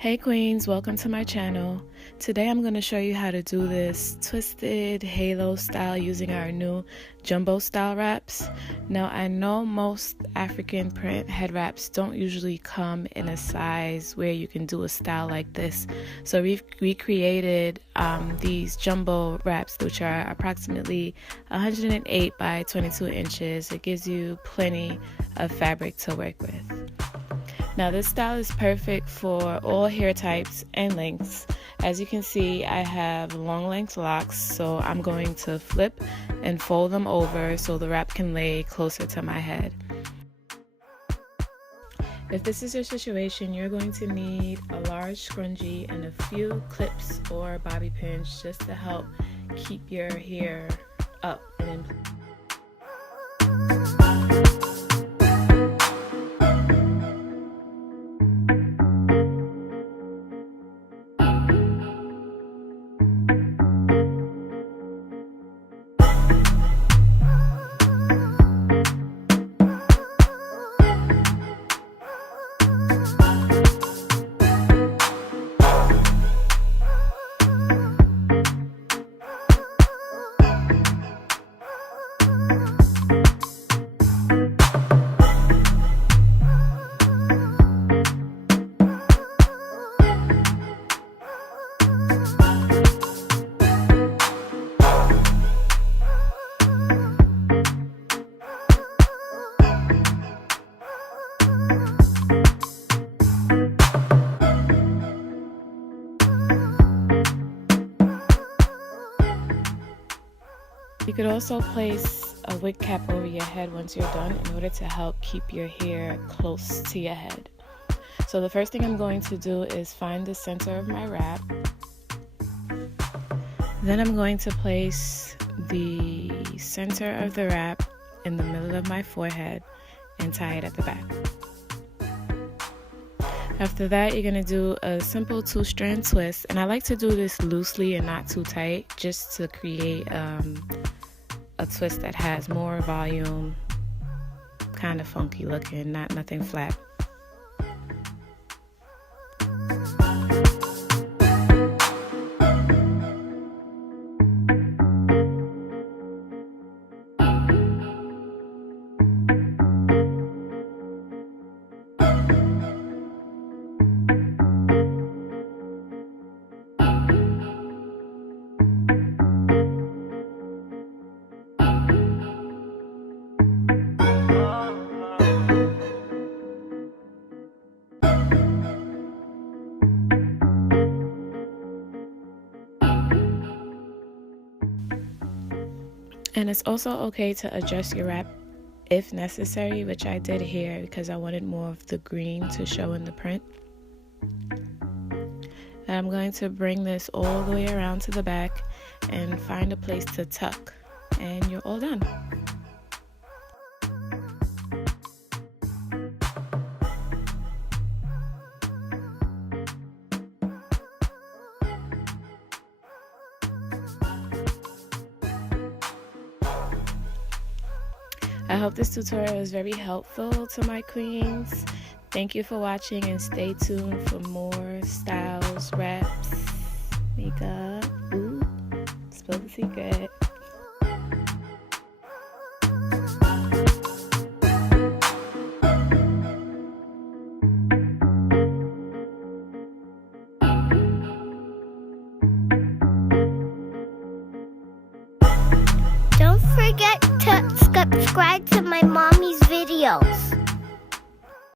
Hey queens, welcome to my channel. Today I'm going to show you how to do this twisted halo style using our new jumbo style wraps. Now I know most African print head wraps don't usually come in a size where you can do a style like this. So we've recreated these jumbo wraps, which are approximately 108 by 22 inches. It gives you plenty of fabric to work with. Now this style is perfect for all hair types and lengths. As you can see, I have long length locks, so I'm going to flip and fold them over so the wrap can lay closer to my head. If this is your situation, you're going to need a large scrunchie and a few clips or bobby pins just to help keep your hair up and in place. You could also place a wig cap over your head once you're done in order to help keep your hair close to your head. So the first thing I'm going to do is find the center of my wrap. Then I'm going to place the center of the wrap in the middle of my forehead and tie it at the back. After that, you're going to do a simple 2-strand twist, and I like to do this loosely and not too tight just to create a twist that has more volume, kind of funky looking, nothing flat. And it's also okay to adjust your wrap if necessary, which I did here because I wanted more of the green to show in the print. And I'm going to bring this all the way around to the back and find a place to tuck, and you're all done. I hope this tutorial is very helpful to my queens. Thank you for watching, and stay tuned for more styles, wraps, makeup. Ooh, spill the secret. Don't forget to subscribe to my mommy's videos.